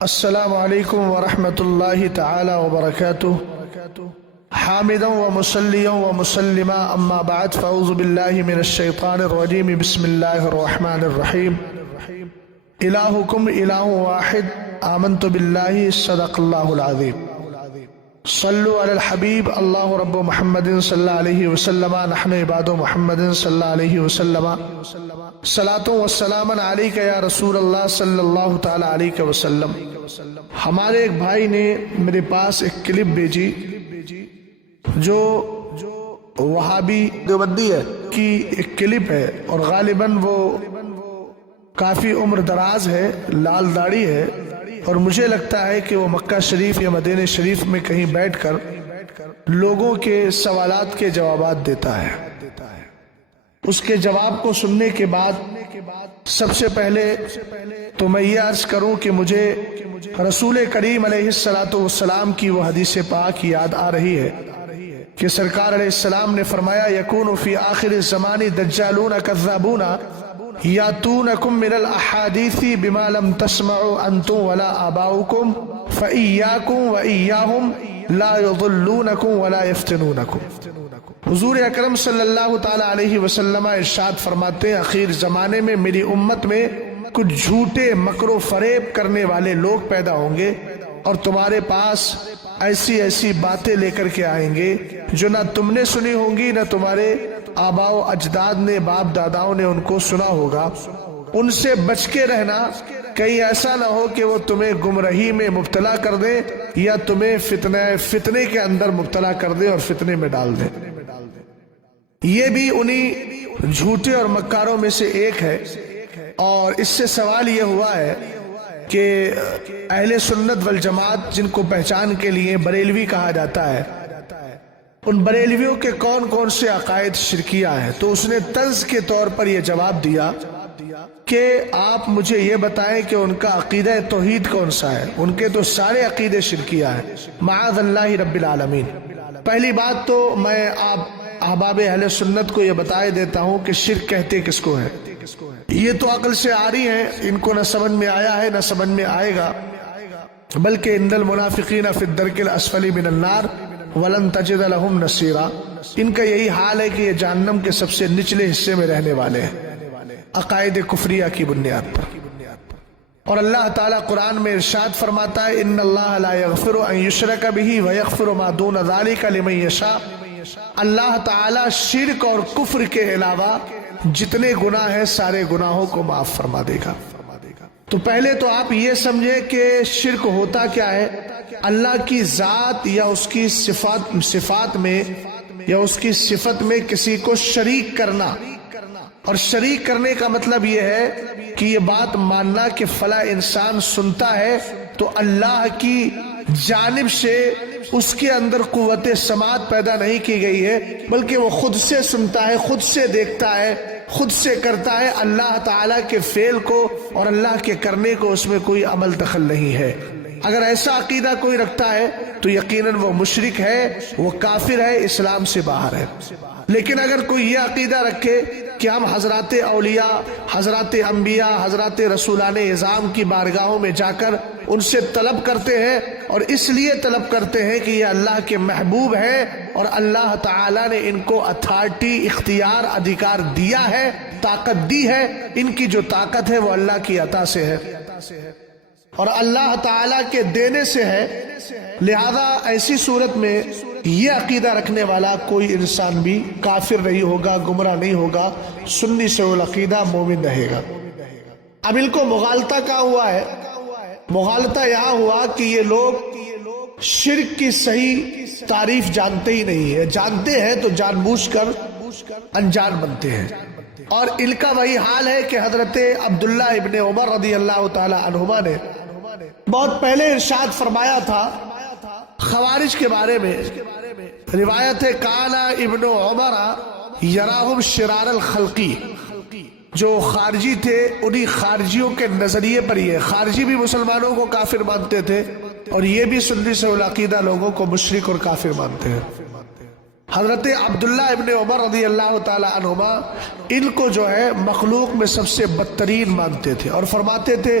السلام علیکم ورحمۃ اللہ تعالی وبرکاتہ حامدا ومصلیا ومسلما اما بعد فاعوذ باللہ من الشیطان الرجیم بسم اللہ الرحمن الرحیم الہکم الہ واحد آمنت باللہ صدق اللہ العظیم صلو علی الحبیب اللہ رب محمد صلی اللہ علیہ وسلم نحن عباد محمد صلی اللہ علیہ وسلم صلاۃ والسلام علیک یا رسول اللہ صلی اللہ تعالی علیہ وسلم۔ ہمارے ایک بھائی نے میرے پاس ایک کلپ بھیجی جو وہابی دیوبندی ہے کی ایک کلپ ہے، اور غالباً وہ کافی عمر دراز ہے، لال داڑھی ہے، اور مجھے لگتا ہے کہ وہ مکہ شریف یا مدینہ شریف میں کہیں بیٹھ کر لوگوں کے سوالات کے جوابات دیتا ہے۔ اس کے جواب کو سننے کے بعد سب سے پہلے تو میں یہ عرض کروں کہ مجھے رسول کریم علیہ السلام کی وہ حدیث پاک یاد آ رہی ہے کہ سرکار علیہ السلام نے فرمایا یکون فی آخر الزمان دجالون کذابون یاتونکم من الاحادیث بما لم تسمعوا انتم ولا آباؤکم فإیاکم وإیاہم لا یضلونکم ولا یفتنونکم۔ حضور اکرم صلی اللہ تعالی علیہ وسلم ارشاد فرماتے ہیں اخیر زمانے میں میری امت میں کچھ جھوٹے مکر و فریب کرنے والے لوگ پیدا ہوں گے، اور تمہارے پاس ایسی ایسی باتیں لے کر کے آئیں گے جو نہ تم نے سنی ہوں گی، نہ تمہارے آباء و اجداد نے، باپ داداؤں نے ان کو سنا ہوگا۔ ان سے بچ کے رہنا، کہیں ایسا نہ ہو کہ وہ تمہیں گمراہی میں مبتلا کر دے یا تمہیں فتنے کے اندر مبتلا کر دے اور فتنے میں ڈال دے۔ یہ بھی انہی جھوٹے اور مکاروں میں سے ایک ہے، اور اس سے سوال یہ ہوا ہے کہ اہل سنت والجماعت جن کو پہچان کے لیے بریلوی کہا جاتا ہے، ان بریلویوں کے کون کون سے عقائد شرکیہ ہیں؟ تو اس نے طنز کے طور پر یہ جواب دیا کہ آپ مجھے یہ بتائیں کہ ان کا عقیدہ توحید کون سا ہے؟ ان کے تو سارے عقیدے شرکیہ ہیں، معاذ اللہ رب العالمین۔ پہلی بات تو میں آپ احباب اہل سنت کو یہ بتائے دیتا ہوں کہ شرک کہتے کس کو ہے۔ یہ تو عقل سے آ رہی ہے، ان کو نہ سمجھ میں آیا ہے نہ سمجھ میں آئے گا، بلکہ ان المنافقین فی الدرک الاسفل من النار ولن تجد لهم نصیرا۔ ان کا یہی حال ہے کہ یہ جہنم کے سب سے نچلے حصے میں رہنے والے ہیں، عقائد کفریہ کی بنیاد پر۔ اور اللہ تعالیٰ قرآن میں ارشاد فرماتا ہے ان اللہ لا یغفر ان یشرک بہ ویغفر ما دون ذلک لمن یشاء۔ اللہ تعالیٰ شرک اور کفر کے علاوہ جتنے گناہ ہیں سارے گناہوں کو معاف فرما دے گا۔ تو پہلے تو آپ یہ سمجھیں کہ شرک ہوتا کیا ہے؟ اللہ کی ذات یا اس کی صفات میں یا اس کی صفت میں کسی کو شریک کرنا، اور شریک کرنے کا مطلب یہ ہے کہ یہ بات ماننا کہ فلاں انسان سنتا ہے تو اللہ کی جانب سے اس کے اندر قوت سماعت پیدا نہیں کی گئی ہے، بلکہ وہ خود سے سنتا ہے، خود سے دیکھتا ہے، خود سے کرتا ہے۔ اللہ تعالیٰ کے فعل کو اور اللہ کے کرنے کو اس میں کوئی عمل دخل نہیں ہے۔ اگر ایسا عقیدہ کوئی رکھتا ہے تو یقیناً وہ مشرک ہے، وہ کافر ہے، اسلام سے باہر ہے۔ لیکن اگر کوئی یہ عقیدہ رکھے کہ ہم حضرات اولیاء، حضرات انبیاء، حضرات رسولان اعظام کی بارگاہوں میں جا کر ان سے طلب کرتے ہیں، اور اس لیے طلب کرتے ہیں کہ یہ اللہ کے محبوب ہیں اور اللہ تعالیٰ نے ان کو اتھارٹی، اختیار، ادھیکار دیا ہے، طاقت دی ہے، ان کی جو طاقت ہے وہ اللہ کی عطا سے ہے اور اللہ تعالیٰ کے دینے سے ہے، لہذا ایسی صورت میں یہ عقیدہ رکھنے والا کوئی انسان بھی کافر نہیں ہوگا، گمراہ نہیں ہوگا، سنی سے العقیدہ مومن رہے گا۔ اب ان کو مغالطہ کہاں ہوا ہے؟ مغالطہ یہاں ہوا کہ یہ لوگ شرک کی صحیح تعریف جانتے ہی نہیں ہے، جانتے ہیں تو جان بوجھ کر انجان بنتے ہیں۔ اور ان کا وہی حال ہے کہ حضرت عبداللہ ابن عمر رضی اللہ تعالی عنہما نے بہت پہلے ارشاد فرمایا تھا خوارج کے بارے میں۔ روایت ہے کانا ابن عمر یراہم شرار الخلقی، جو خارجی تھے انہی خارجیوں کے نظریے پر یہ خارجی بھی مسلمانوں کو کافر مانتے تھے، اور یہ بھی سنی سے العقیدہ لوگوں کو مشرک اور کافر مانتے ہیں۔ حضرت عبداللہ ابن عمر رضی اللہ تعالی عنہما ان کو جو ہے مخلوق میں سب سے بدترین مانتے تھے، اور فرماتے تھے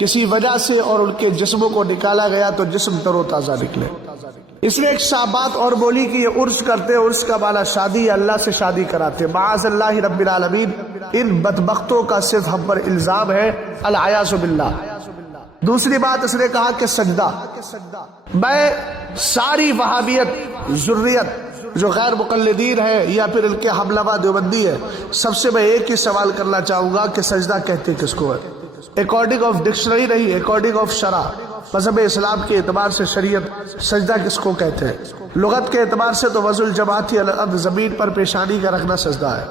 کسی وجہ سے اور ان کے جسموں کو نکالا گیا تو جسم تر و تازہ نکلے۔ اس میں ایک بات اور بولی کہ یہ عرس کرتے، عرس کا معنی شادی، اللہ سے شادی کراتے۔ معاذ اللہ رب العالمین، ان بدبختوں کا صرف ہم پر الزام ہے، العیاذ باللہ۔ دوسری بات اس نے کہا کہ سجدہ، میں ساری وہابیت ذریت جو غیر مقلدین ہے یا پھر ان کے حملہ دیوبندی ہے، سب سے میں ایک ہی سوال کرنا چاہوں گا کہ سجدہ کہتے کس کو ہے؟ اکارڈنگ آف ڈکشنری نہیں، اکارڈنگ آف شرع، مذہب اسلام کے اعتبار سے شریعت سجدہ کس کو کہتے ہیں؟ لغت کے اعتبار سے تو وضع الجبہۃ علی الارض، زمین پر پیشانی کا رکھنا سجدہ ہے۔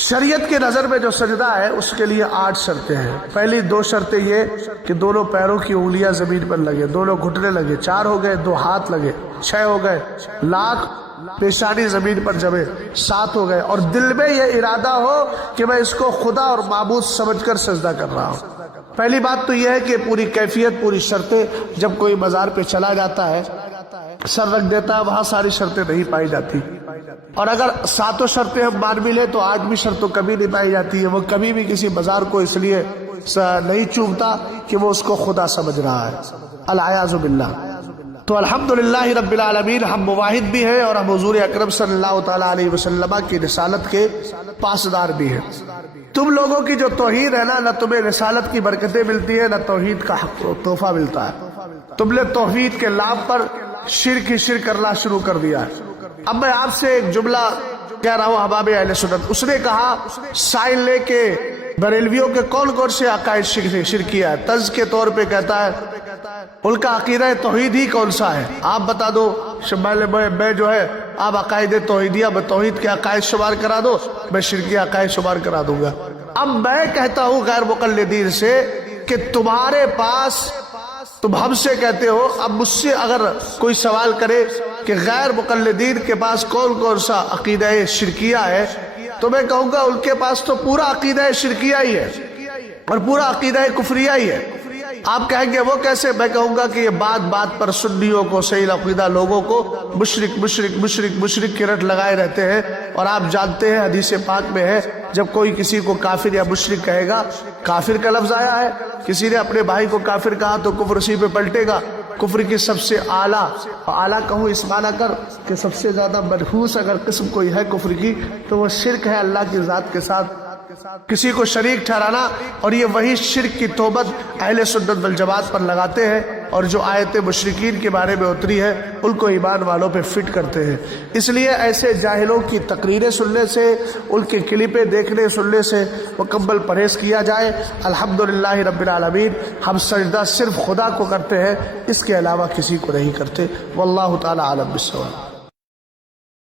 شریعت کے نظر میں جو سجدہ ہے اس کے لیے 8 شرطیں ہیں۔ پہلی 2 شرطیں یہ کہ دونوں پیروں کی انگلیاں زمین پر لگے، دونوں گھٹنے لگے، 4 ہو گئے، 2 ہاتھ لگے، 6 ہو گئے، لاکھ پیشانی زمین پر جمے، 7 ہو گئے، اور دل میں یہ ارادہ ہو کہ میں اس کو خدا اور معبود سمجھ کر سجدہ کر رہا ہوں۔ پہلی بات تو یہ ہے کہ پوری کیفیت، پوری شرطیں، جب کوئی مزار پہ چلا جاتا ہے سر رکھ دیتا ہے، وہاں ساری شرطیں نہیں پائی جاتی، اور اگر 7 شرطیں ہم مان بھی لیں تو 8ویں شرط تو کبھی نہیں پائی جاتی ہے۔ وہ کبھی بھی کسی مزار کو اس لیے نہیں چومتا کہ وہ اس کو خدا سمجھ رہا ہے، العیاذ باللہ۔ تو الحمدللہ رب العالمین، ہم مواحد بھی ہیں اور ہم حضور اکرم صلی اللہ تعالیٰ علیہ وسلم کی رسالت کے پاسدار بھی ہیں۔ تم لوگوں کی جو توحید ہے نا، نہ تمہیں رسالت کی برکتیں ملتی ہیں، نہ توحید کا تحفہ ملتا ہے۔ تم نے توحید کے نام پر شرک ہی شرک کرنا شروع کر دیا ہے۔ اب میں آپ سے ایک جملہ کہہ رہا ہوں احباب اہل سنت۔ اس نے کہا سائن لے کے بریلویوں کے کون کون سے عقائد شرک کیا ہے؟ طرز کے طور پہ کہتا ہے ان کا عقیدہ توحید ہی کون سا ہے؟ آپ بتا دو، میں جو ہے آپ عقائد توحیدیہ، میں توحید کے عقائد شمار کرا دو، میں شرکی عقائد شمار کرا دوں گا۔ اب میں کہتا ہوں غیر مقلدین سے کہ تمہارے پاس، تم ہم سے کہتے ہو، اب مجھ سے اگر کوئی سوال کرے کہ غیر مقلدین کے پاس کون کون سا عقیدہ شرکیہ ہے، تو میں کہوں گا ان کے پاس تو پورا عقیدہ شرکیہ ہی ہے اور پورا عقیدہ کفریہ ہی ہے۔ آپ کہیں گے وہ کیسے؟ میں کہوں گا کہ یہ بات بات پر سنیوں کو، صحیح عقیدہ لوگوں کو مشرک مشرک مشرک مشرک کی رٹ لگائے رہتے ہیں، اور آپ جانتے ہیں حدیث پاک میں ہے جب کوئی کسی کو کافر یا مشرک کہے گا، کافر کا لفظ آیا ہے، کسی نے اپنے بھائی کو کافر کہا تو کفر اسی پہ پلٹے گا۔ کفر کی سب سے اعلیٰ کہوں اس معنی کر کہ سب سے زیادہ منحوس اگر قسم کوئی ہے کفر کی تو وہ شرک ہے اللہ کی ذات کے ساتھ کسی کو شریک ٹھہرانا، اور یہ وہی شرک کی توبت اہل سنت والجماعت پر لگاتے ہیں، اور جو آیت مشرکین کے بارے میں اتری ہے ان کو ایمان والوں پہ فٹ کرتے ہیں۔ اس لیے ایسے جاہلوں کی تقریریں سننے سے، ان کی کلپیں دیکھنے سننے سے مکمل پرہیز کیا جائے۔ الحمدللہ رب العالمین، ہم سجدہ صرف خدا کو کرتے ہیں، اس کے علاوہ کسی کو نہیں کرتے۔ واللہ تعالی عالم بالصواب۔